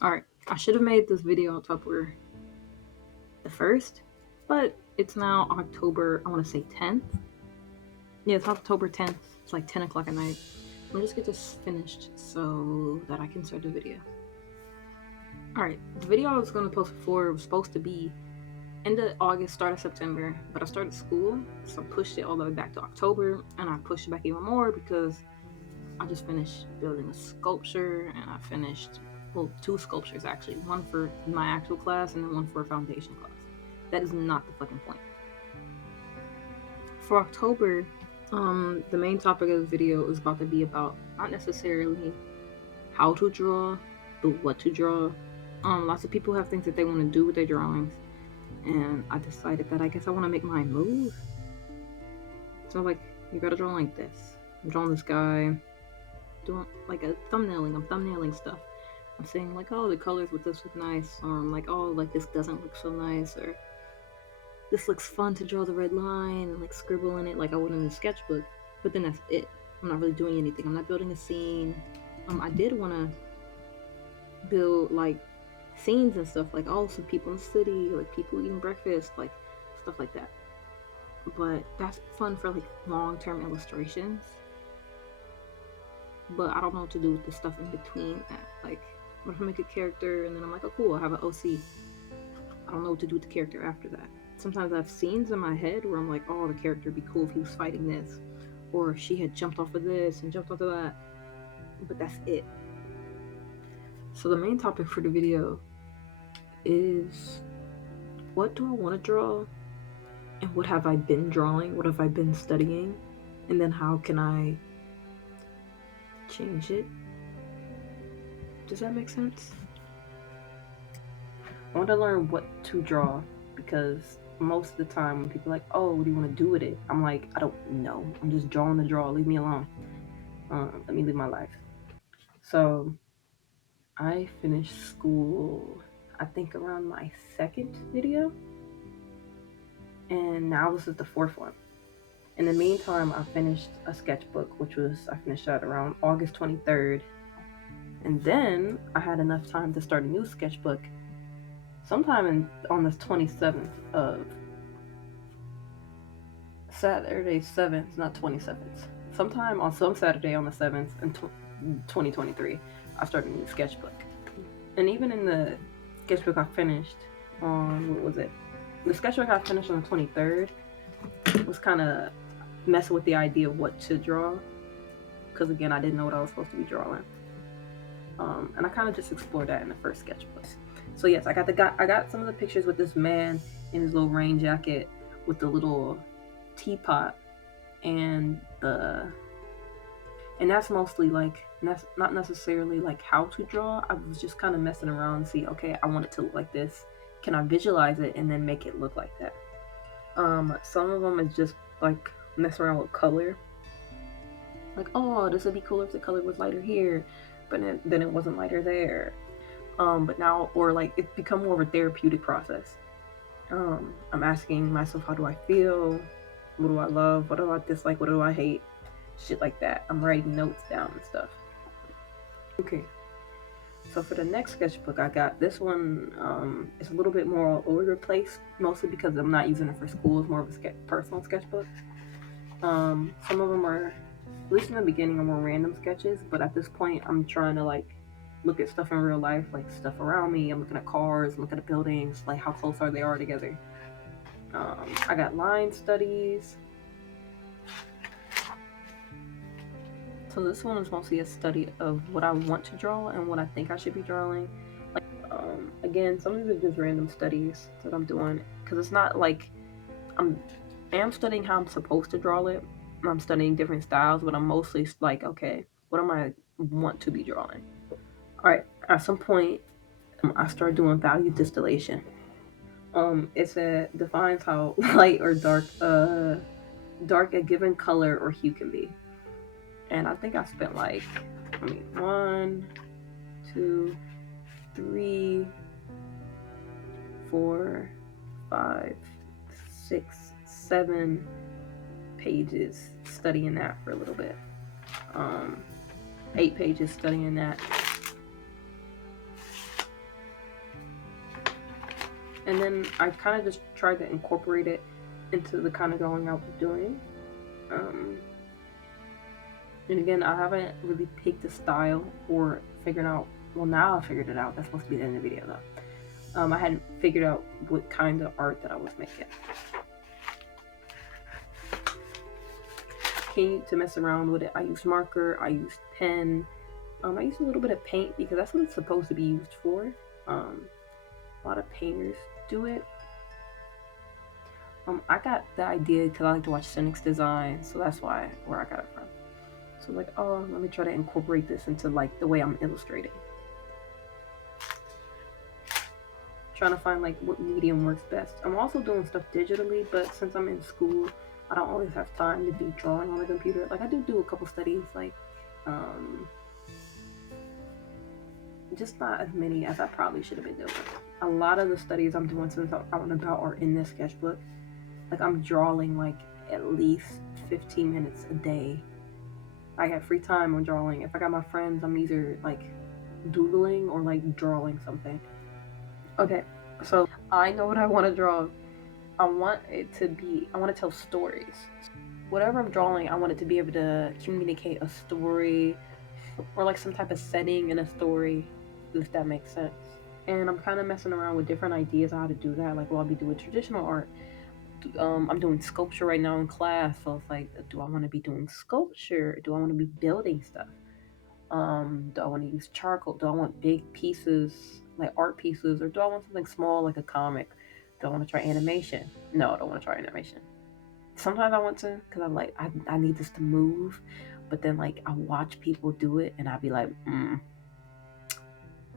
Alright, I should have made this video on October the 1st, but it's now October, I want to say 10th. Yeah, it's October 10th. It's like 10 o'clock at night. I'm just get this finished so that I can start the video. Alright, the video I was going to post before was supposed to be end of August, start of September, but I started school, so I pushed it all the way back to October, and I pushed it back even more because I just finished building a sculpture, and I finished, well, two sculptures actually, one for my actual class and then one for a foundation class. That is not the fucking point. For October, the main topic of the video is about to be about not necessarily how to draw, but what to draw. Lots of people have things that they want to do with their drawings, and I decided that I guess I want to make mine move. So like, you gotta draw like this. I'm drawing this guy, doing like a thumbnailing. I'm thumbnailing stuff. I'm saying like, oh, the colors with this look nice, or I'm like, oh, like this doesn't look so nice, or this looks fun to draw the red line and like scribble in it like I would in a sketchbook. But then that's it. I'm not really doing anything. I'm not building a scene. I did want to build like scenes and stuff, like oh, some people in the city, like people eating breakfast, like stuff like that. But that's fun for like long-term illustrations. But I don't know what to do with the stuff in between that. Like, what if I make a character and then I'm like, oh cool, I have an OC. I don't know what to do with the character after that. Sometimes I have scenes in my head where I'm like, oh, the character would be cool if he was fighting this, or she had jumped off of this and jumped onto that. But that's it. So the main topic for the video is, what do I want to draw? And what have I been drawing? What have I been studying? And then how can I change it? Does that make sense? I want to learn what to draw, because most of the time when people are like, oh, what do you want to do with it? I'm like, I don't know. I'm just drawing the draw. Leave me alone. Let me live my life. So I finished school, I think around my second video. And now this is the fourth one. In the meantime, I finished a sketchbook, I finished that around August 23rd. And then I had enough time to start a new sketchbook sometime on the 27th of Saturday 7th, not 27th. Sometime on some Saturday on the 7th in 2023, I started a new sketchbook. And even in the sketchbook I finished on, what was it? The sketchbook I finished on the 23rd was kind of messing with the idea of what to draw, because again, I didn't know what I was supposed to be drawing. And I kind of just explored that in the first sketchbook. So yes, I got some of the pictures with this man in his little rain jacket with the little teapot, and that's mostly like, that's not necessarily like how to draw. I was just kind of messing around and see, okay, I want it to look like this. Can I visualize it and then make it look like that? Some of them is just like mess around with color. Like, oh, this would be cooler if the color was lighter here, but then it wasn't lighter there. But now, or like, it's become more of a therapeutic process. I'm asking myself, how do I feel? What do I love? What do I dislike? What do I hate? Shit like that. I'm writing notes down and stuff. Okay. So for the next sketchbook I got, this one is a little bit more all over the place, mostly because I'm not using it for school. It's more of a personal sketchbook. Some of them are, at least in the beginning, are more random sketches, but at this point I'm trying to like look at stuff in real life, like stuff around me. I'm looking at cars, I'm looking at buildings, like how close are they all together. I got line studies. So this one is mostly a study of what I want to draw and what I think I should be drawing. Like, again, some of these are just random studies that I'm doing, because it's not like I am studying how I'm supposed to draw it. I'm studying different styles, but I'm mostly like, okay, what am I want to be drawing? All right, at some point, I start doing value distillation. It defines how light or dark a given color or hue can be. And I think I spent like, 1, 2, 3, 4, 5, 6, 7 pages studying that for a little bit. 8 pages studying that. And then I kind of just tried to incorporate it into the kind of drawing I was doing. Um, and again, I haven't really picked a style or figured out. Well, now I figured it out. That's supposed to be the end of the video, though. I hadn't figured out what kind of art that I was making. To mess around with it, I used marker, I used pen, I used a little bit of paint because that's what it's supposed to be used for. A lot of painters do it. I got the idea because I like to watch Cynic's design, so that's where I got it from. So like, oh, let me try to incorporate this into like the way I'm illustrating. Trying to find like what medium works best. I'm also doing stuff digitally, but since I'm in school, I don't always have time to be drawing on the computer. Like I do a couple studies, like just not as many as I probably should have been doing. A lot of the studies I'm doing since I'm out and about are in this sketchbook. Like I'm drawing like at least 15 minutes a day. I got free time on drawing. If I got my friends, I'm either like doodling or like drawing something. Okay, so I know what I want to draw. I want to tell stories. Whatever I'm drawing, I want it to be able to communicate a story or like some type of setting in a story, if that makes sense. And I'm kind of messing around with different ideas on how to do that. Like, well, I'll be doing traditional art. I'm doing sculpture right now in class, so it's like, do I want to be doing sculpture? Do I want to be building stuff? Do I want to use charcoal? Do I want big pieces, like art pieces, or do I want something small, like a comic? Do I want to try animation? No, I don't want to try animation. Sometimes I want to, because I'm like, I need this to move, but then like I watch people do it, and I'd be like,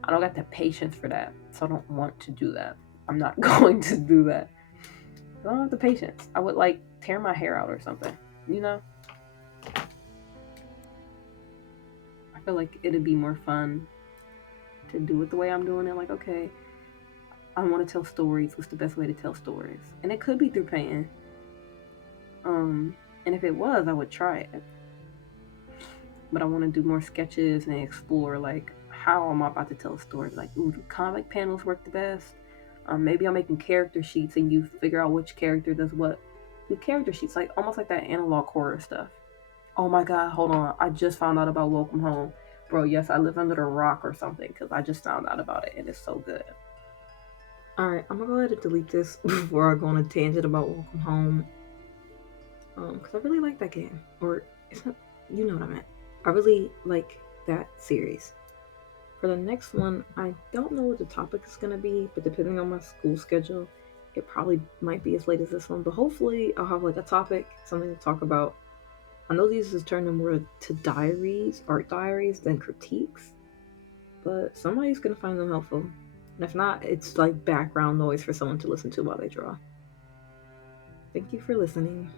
I don't got the patience for that, so I don't want to do that. I'm not going to do that. I don't have the patience. I would like tear my hair out or something, you know? I feel like it'd be more fun to do it the way I'm doing it. Like, okay, I want to tell stories. What's the best way to tell stories? And it could be through painting. And if it was, I would try it. But I want to do more sketches and explore like how am I about to tell a story? Like, ooh, do comic panels work the best? Maybe I'm making character sheets and you figure out which character does what. Do character sheets, like almost like that analog horror stuff. Oh my god, hold on. I just found out about Welcome Home. Bro, yes, I live under a rock or something because I just found out about it and it's so good. Alright, I'm gonna go ahead and delete this before I go on a tangent about Welcome Home. Because I really like that game. Or, it's not, you know what I meant. I really like that series. For the next one, I don't know what the topic is going to be, but depending on my school schedule, it probably might be as late as this one. But hopefully, I'll have like a topic, something to talk about. I know these is turned more to diaries, art diaries, than critiques, but somebody's going to find them helpful. And if not, it's like background noise for someone to listen to while they draw. Thank you for listening.